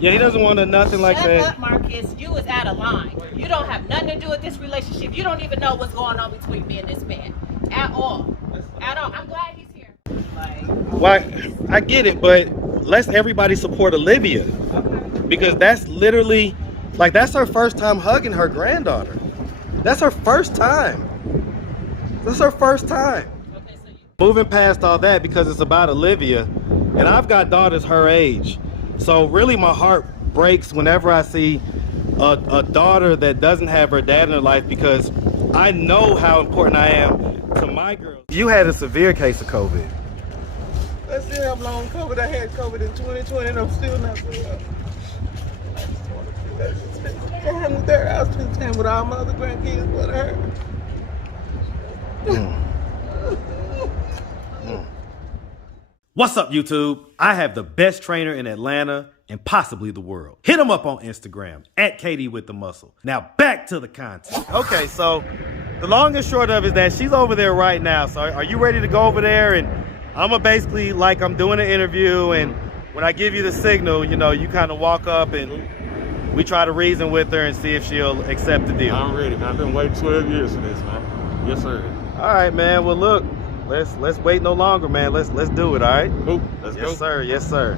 Yeah, he doesn't want nothing like that. Shut up, Marcus. You is out of line. You don't have nothing to do with this relationship. You don't even know what's going on between me and this man. At all. At all. I'm glad he's here. Why? I get it, but let's everybody support Olivia. Okay. Because that's literally, like, that's her first time hugging her granddaughter. That's her first time. That's her first time. Okay, so Moving past all that, because it's about Olivia, and I've got daughters her age. So really my heart breaks whenever I see a daughter that doesn't have her dad in her life, because I know how important I am to my girls. You had a severe case of COVID. I still have long COVID. I had COVID in 2020 and I'm still not well. I was there. I was spending time with all my other grandkids but her. What's up, YouTube? I have the best trainer in Atlanta and possibly the world. Hit him up on Instagram at Katie with the Muscle. Now back to the content. Okay, so the long and short of it is that she's over there right now. So are you ready to go over there? And I'm basically like I'm doing an interview, and when I give you the signal, you know, you kind of walk up and we try to reason with her and see if she'll accept the deal. I'm ready, man. I've been waiting 12 years for this, man. Yes, sir. All right, man. Well, look, let's wait no longer, man. Let's do it. All right. Cool. Let's go. Yes, sir. Yes, sir.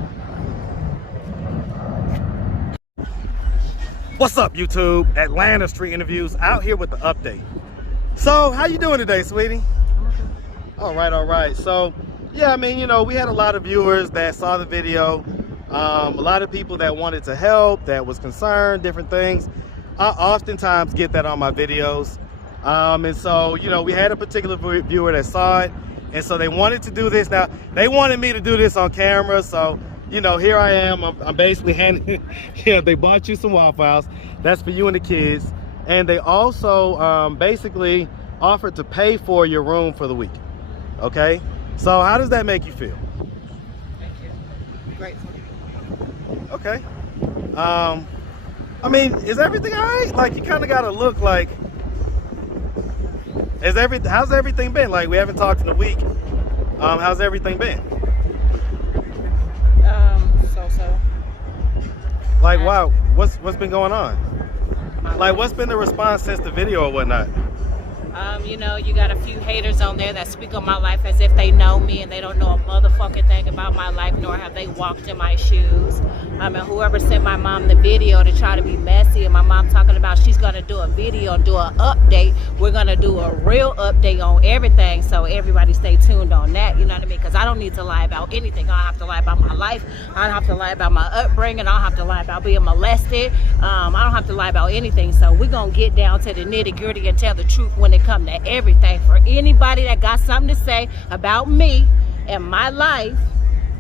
What's up, YouTube? Atlanta Street Interviews out here with the update. So, how you doing today, sweetie? All right, all right. So, yeah, I mean, you know, we had a lot of viewers that saw the video. A lot of people that wanted to help, that was concerned, different things. I oftentimes get that on my videos. And so, you know, we had a particular viewer that saw it, and so they wanted to do this. Now, they wanted me to do this on camera, so, you know, here I am. I'm basically handing, yeah, they bought you some Waffle House. That's for you and the kids. And they also basically offered to pay for your room for the week. Okay? So how does that make you feel? thank you. Grateful. Okay. I mean, is everything all right? Like, you kind of got to look like, how's everything been? Like, we haven't talked in a week. How's everything been? So. Like, wow, what's been going on? Like, what's been the response since the video or whatnot? You know, you got a few haters on there that speak on my life as if they know me, and they don't know a motherfucking thing about my life, nor have they walked in my shoes. I mean, whoever sent my mom the video to try to be messy, and my mom talking about she's going to do a video and do an update. We're going to do a real update on everything, so everybody stay tuned on that, you know what I mean? Because I don't need to lie about anything. I don't have to lie about my life. I don't have to lie about my upbringing. I don't have to lie about being molested. I don't have to lie about anything. So we're going to get down to the nitty gritty and tell the truth when it comes to everything. For anybody that got something to say about me and my life,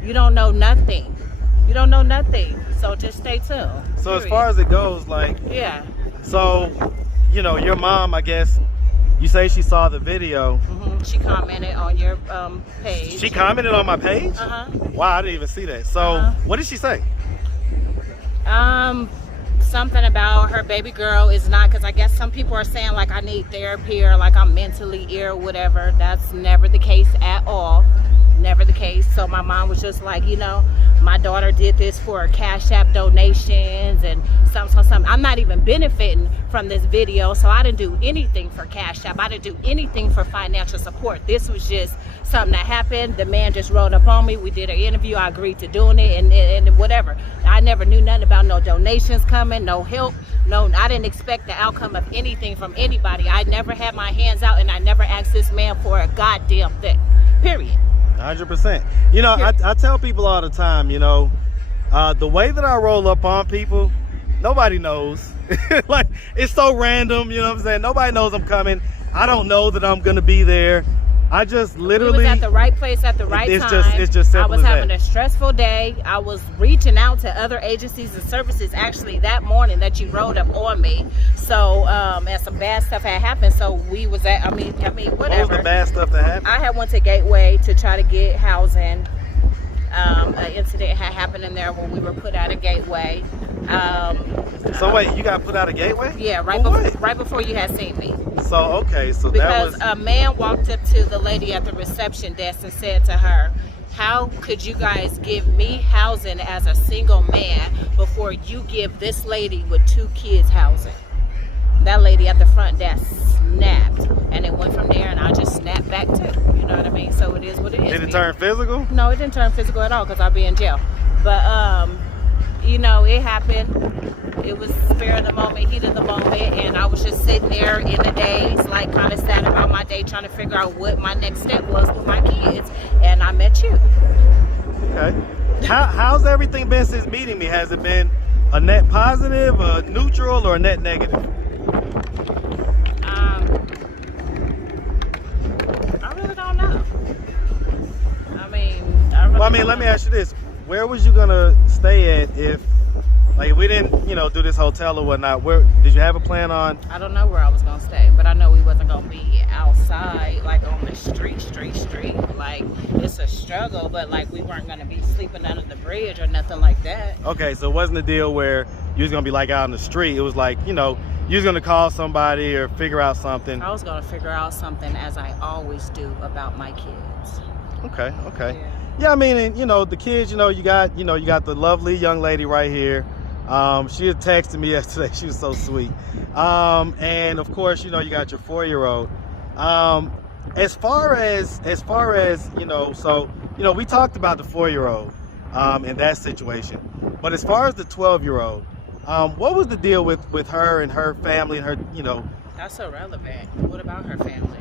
you don't know nothing. You don't know nothing. So just stay tuned. So as far as it goes, like, yeah. So, you know, your mom, I guess, you say she saw the video. She commented on your page. She commented on my page? Wow, I didn't even see that. So what did she say? Something about her baby girl is not, because I guess some people are saying like I need therapy or like I'm mentally ill, whatever. That's never the case at all. Never the case. So my mom was just like, you know, my daughter did this for Cash App donations and something. I'm not even benefiting from this video, so I didn't do anything for Cash App. I didn't do anything for financial support. This was just something that happened. The man just rolled up on me. We did an interview. I agreed to doing it and whatever. I never knew nothing about no donations coming, no help. No, I didn't expect the outcome of anything from anybody. I never had my hands out, and I never asked this man for a goddamn thing. Period. 100%. You know, I tell people all the time, you know, the way that I roll up on people, nobody knows. Like, it's so random, you know what I'm saying? Nobody knows I'm coming. I don't know that I'm going to be there. I just literally... We was at the right place at the right time. It's just simple I was as having that. a stressful day. I was reaching out to other agencies and services actually that morning that you rolled up on me. So, and some bad stuff had happened. So we was at, I mean, whatever. What was the bad stuff that happened? I had went to Gateway to try to get housing. An incident had happened in there when we were put out of Gateway. So wait, you got put out of Gateway? Yeah, right before you had seen me. So, okay, so because that was... a man walked up to the lady at the reception desk and said to her, How could you guys give me housing as a single man before you give this lady with 2 kids housing? That lady at the front desk snapped, and it went from there, and I just snapped back too. You know what I mean? So it is what it is. Did it turn physical? No, it didn't turn physical at all because I'll be in jail. But you know, it happened. It was spare of the moment, heat of the moment, and I was just sitting there in the days, like kind of sad about my day, trying to figure out what my next step was with my kids, and I met you. Okay. How's everything been since meeting me? Has it been a net positive, a neutral, or a net negative? I really don't know. Let me ask you this. Where was you gonna stay at if, like, we didn't, you know, do this hotel or whatnot? Where did you have a plan on? I don't know where I was gonna stay, but I know we wasn't gonna be outside, like on the street. Like, it's a struggle, but like we weren't gonna be sleeping under the bridge or nothing like that. Okay, so it wasn't a deal where you was gonna be like out on the street. It was like, you know, you was gonna call somebody or figure out something. I was gonna figure out something, as I always do, about my kids. Okay. Yeah, I mean, and, you know, the kids, you got the lovely young lady right here. She had texted me yesterday. She was so sweet. And of course, you got your 4-year-old. As far as, we talked about the 4-year-old, in that situation. But as far as the 12-year-old, what was the deal with her and her family and her, That's irrelevant. What about her family?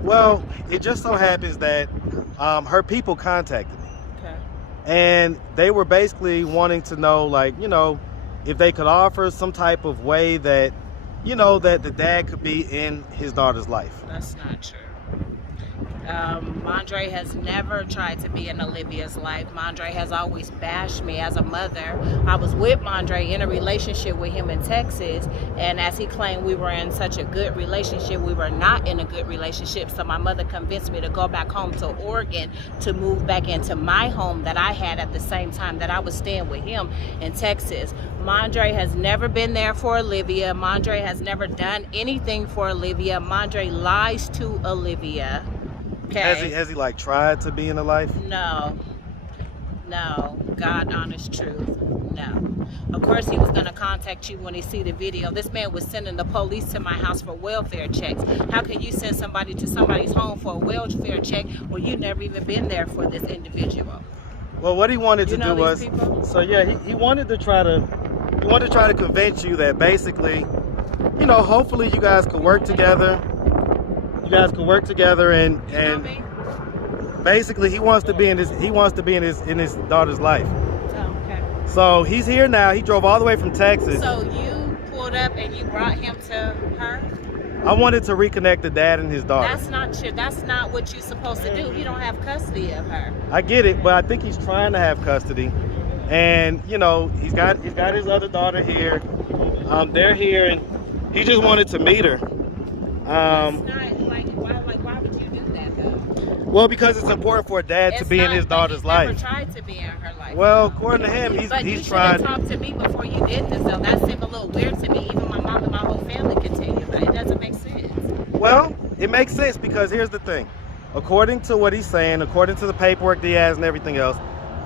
Well, it just so happens that her people contacted me. Okay. And they were basically wanting to know, like, if they could offer some type of way that, that the dad could be in his daughter's life. That's not true. Mondre has never tried to be in Olivia's life. Mondre has always bashed me as a mother. I was with Mondre in a relationship with him in Texas, and as he claimed we were in such a good relationship, we were not in a good relationship. So my mother convinced me to go back home to Oregon to move back into my home that I had at the same time that I was staying with him in Texas. Mondre has never been there for Olivia. Mondre has never done anything for Olivia. Mondre lies to Olivia. Okay. Has he like tried to be in her life? No, God honest truth, no. Of course he was gonna contact you when he see the video. This man was sending the police to my house for welfare checks. How can you send somebody to somebody's home for a welfare check when you never even been there for this individual? Well, what he wanted to do was, so yeah, he wanted to try to convince you that basically, hopefully you guys could work together. And basically he wants to be in his daughter's life. Oh, okay. So he's here now. He drove all the way from Texas. So you pulled up and you brought him to her? I wanted to reconnect the dad and his daughter. That's not true. That's not what you're supposed to do. You don't have custody of her. I get it, but I think he's trying to have custody. And he's got his other daughter here. They're here, and he just wanted to meet her. That's not why would you do that though? Well, because it's important for a dad to be in his daughter's life. Never tried to be in her life. Well, according to him, he's trying. But you should have talked to me before you did this, though. That seemed a little weird to me. Even my mom and my whole family can tell you, but it doesn't make sense. Well, it makes sense because here's the thing. According to what he's saying, according to the paperwork that he has and everything else,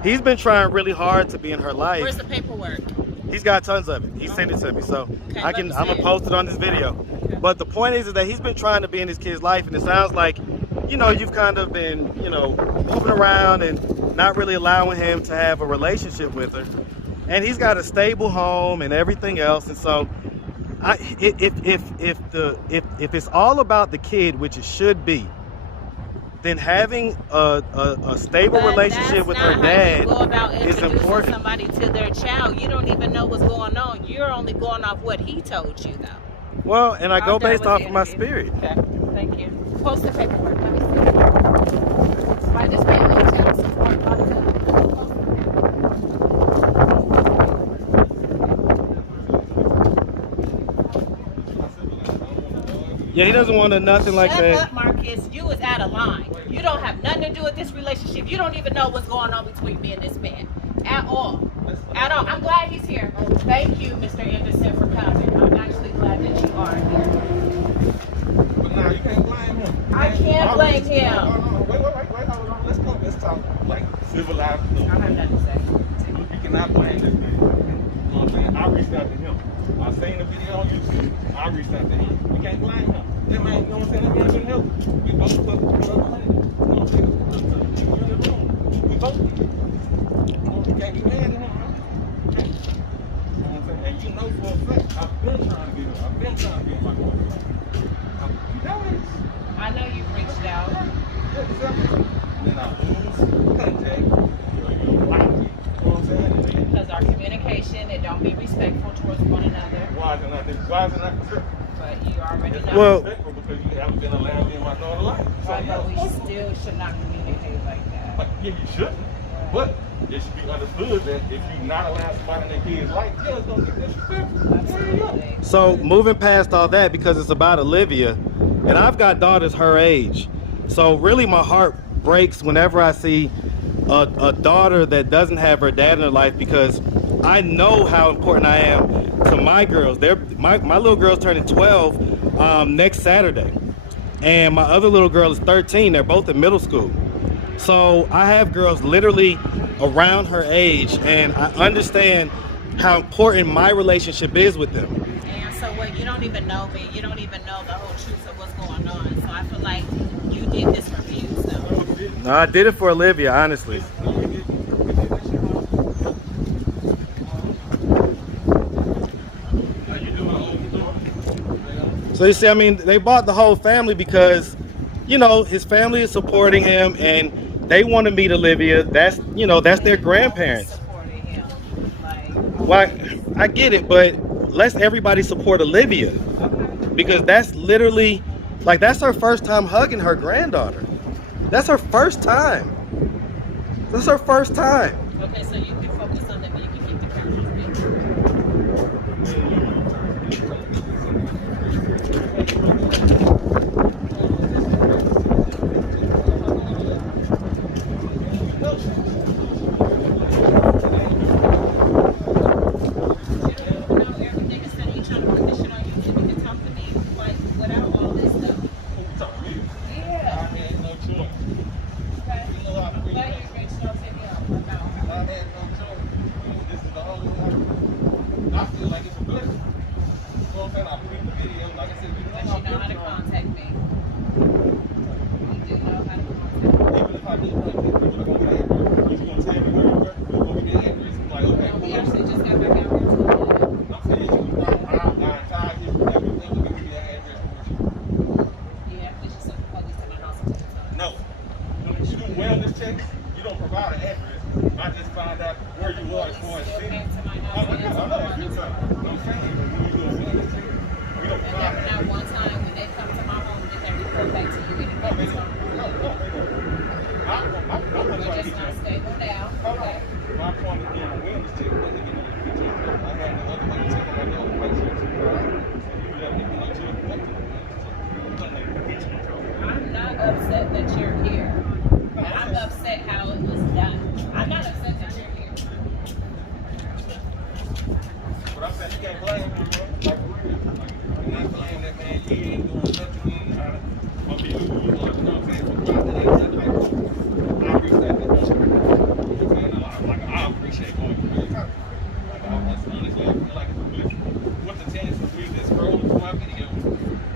he's been trying really hard to be in her life. Where's the paperwork? He's got tons of it. He sent it to me, so Okay, I'm gonna post it on this video. Okay. But the point is that he's been trying to be in his kid's life, and it sounds like, you've kind of been, moving around and not really allowing him to have a relationship with her. And he's got a stable home and everything else, and so if it's all about the kid, which it should be, then having a stable relationship with her dad is important. Somebody to their child, you don't even know what's going on. You're only going off what he told you, though. Well, and I go based off of my spirit. Okay, thank you. Post the paperwork. Let me see. Why just pay a little child support? Yeah, he doesn't want nothing like that. Shut up, Marcus. You is out of line. You don't have nothing to do with this relationship. You don't even know what's going on between me and this man. At all. At all. I'm glad he's here. Thank you, Mr. Anderson, for coming. I'm actually glad that you are here. But now you can't blame him. I can't blame him. No, wait. Hold on. Let's talk. Like, civilized. No. I have nothing to say. You cannot blame this man. You know what I'm saying? I reached out to him. I seen the video on YouTube. I reached out to him. We can't blame him. That man, you know what I'm saying? That man couldn't help. We both took the money. You know what I'm saying? We in the room. We both did. You can't be mad at him, man. You know what I'm saying? And you know for a fact, I've been trying to get him. I've been trying to get my boy. I know you've reached out. Then I lose contact. You don't like me. You know what I'm saying? Because our communication, it don't be respectful towards one another. Why is it not respectful? But you already know. Well, Respectful because you haven't been allowed in my daughter's life. Right, but we still should not communicate like that. But yeah, you shouldn't. But it should be understood that if you're not allowed somebody in their kid's life, yeah, it's gonna be disrespectful. Absolutely. so moving past all that, because it's about Olivia, and I've got daughters her age. So really my heart breaks whenever I see a daughter that doesn't have her dad in her life, because I know how important I am to my girls. My little girl's turning 12 next Saturday, and my other little girl is 13. They're both in middle school. So I have girls literally around her age, and I understand how important my relationship is with them. And so what, you don't even know me. You don't even know the whole truth of what's going on. So I feel like you did this for views, though. No, I did it for Olivia, honestly. So you see, I mean, they bought the whole family because, you know, his family is supporting him, and they want to meet Olivia. That's, you know, that's their grandparents. Supporting him. Like, Why? I get it, but let's everybody support Olivia, because that's literally, like, that's her first time hugging her granddaughter. That's her first time. That's her first time. okay, so you can focus on them and you can keep the cameras busy. Upset that you're here. I'm upset how it was done. I'm not upset that you're here. But I'm saying you can't blame him, man. Like, for real. You can't blame that man. He ain't doing nothing. I'm being, you know what I'm saying? I appreciate that. I appreciate going through it. Like, honestly, I feel like it's a blessing. What's the chance of me just scrolling through my video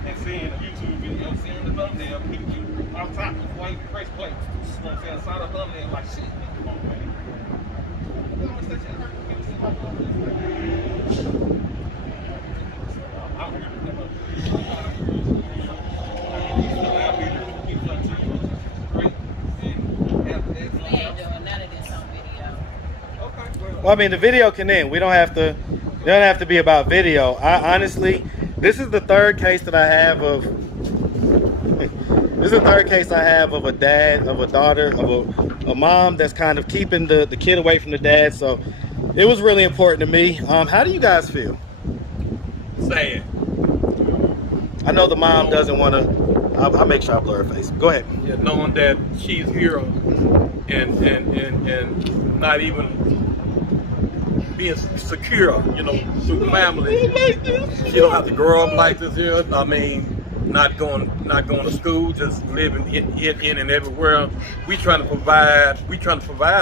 and seeing a YouTube video, seeing the thumbnail, keeping you off top of white press plate? You know what I'm saying? I saw the thumbnail like, shit, man, come on, man. How much that shit hurt? I'm here to come up. Well, I mean, the video can end. We don't have to. It doesn't have to be about video. I honestly, this is the third case that I have of. This is the third case I have of a dad, of a daughter, of a mom that's kind of keeping the kid away from the dad. So it was really important to me. How do you guys feel? Sad. I know the mom doesn't want to. I'll make sure I blur her face. Go ahead. Yeah, knowing that she's here and not even being secure, you know, through family. She don't have to grow up like this here. I mean, not going to school, just living in and everywhere. We trying to provide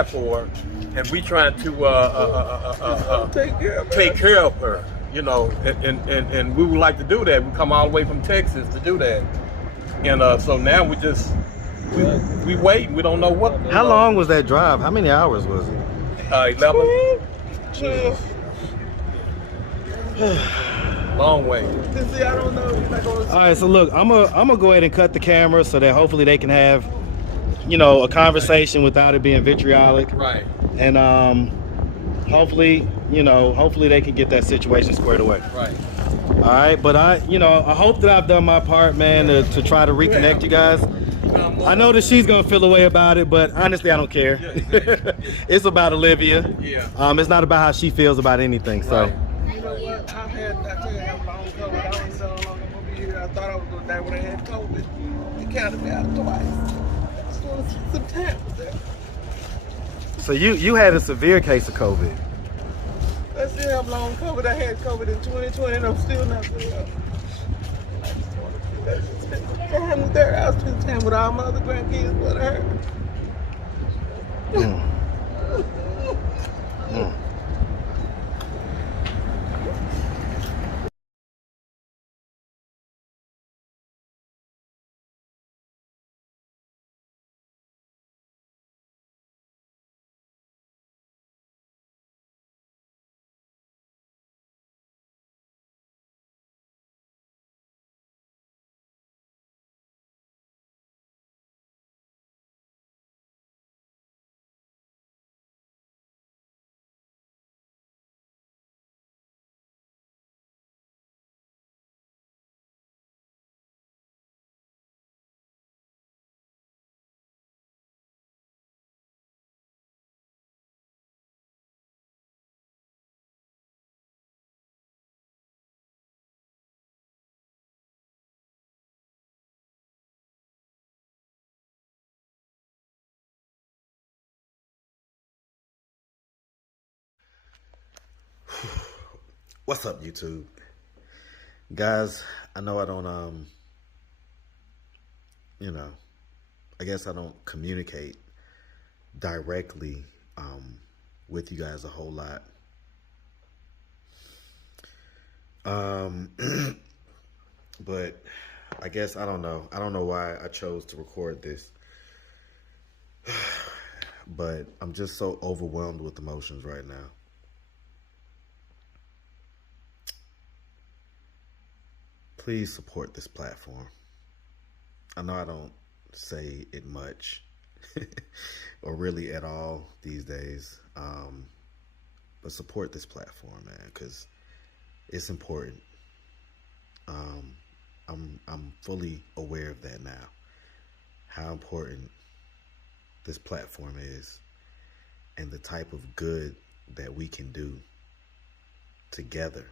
for her, and we trying to take care of her. You know, and we would like to do that. We come all the way from Texas to do that, and so now we wait. We don't know what. How long was that drive? How many hours was it? 11. Long way. See, I don't know. You're not gonna All right, so look, I'm gonna go ahead and cut the camera so that hopefully they can have, you know, a conversation without it being vitriolic. Right. And hopefully, you know, hopefully they can get that situation squared away. Right. All right, but I hope that I've done my part, man, to try to reconnect you guys. I know that she's gonna feel a way about it, but honestly, I don't care. It's about Olivia. Yeah. It's not about how she feels about anything. So. Right. You know what? I tell you, I have long COVID. I don't know how long I'm gonna be here. I thought I was gonna die when I had COVID. They counted me out twice. I just want to spend some time with them. So you had a severe case of COVID. I still have long COVID. I had COVID in 2020 and I'm still not well. I just want to spend some time with her. I'll spend time with all my other grandkids but her. What's up, YouTube? Guys, I know I don't, you know, I guess I don't communicate directly with you guys a whole lot. But I guess I don't know. I don't know why I chose to record this. But I'm just so overwhelmed with emotions right now. Please support this platform. I know I don't say it much or really at all these days, but support this platform, man, because it's important. I'm fully aware of that now, how important this platform is and the type of good that we can do together.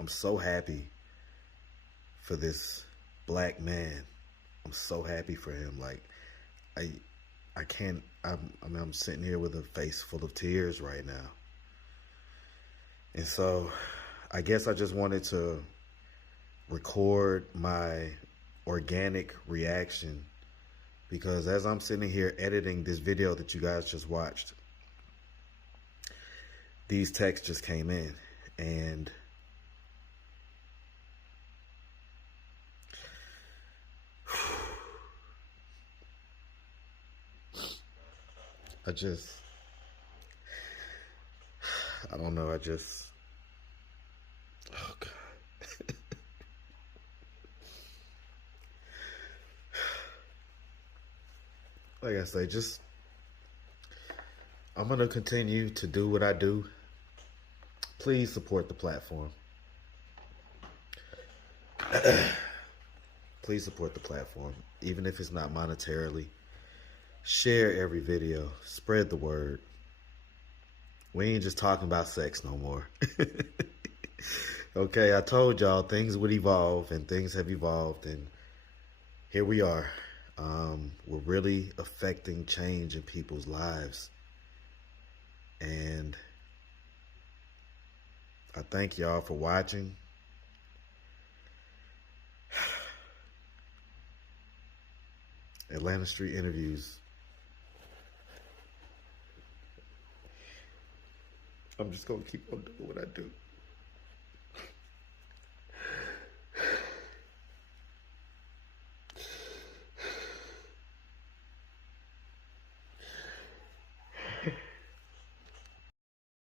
I'm so happy for this black man. I'm so happy for him. Like, I can't, I'm sitting here with a face full of tears right now. And so I guess I just wanted to record my organic reaction, because as I'm sitting here editing this video that you guys just watched, these texts just came in, and I don't know, oh God. Like I say, I'm going to continue to do what I do. Please support the platform. Please support the platform, even if it's not monetarily. Share every video. Spread the word. We ain't just talking about sex no more. Okay, I told y'all things would evolve, and things have evolved, and here we are. We're really affecting change in people's lives. And I thank y'all for watching. Atlanta Street Interviews. I'm just gonna keep on doing what I do.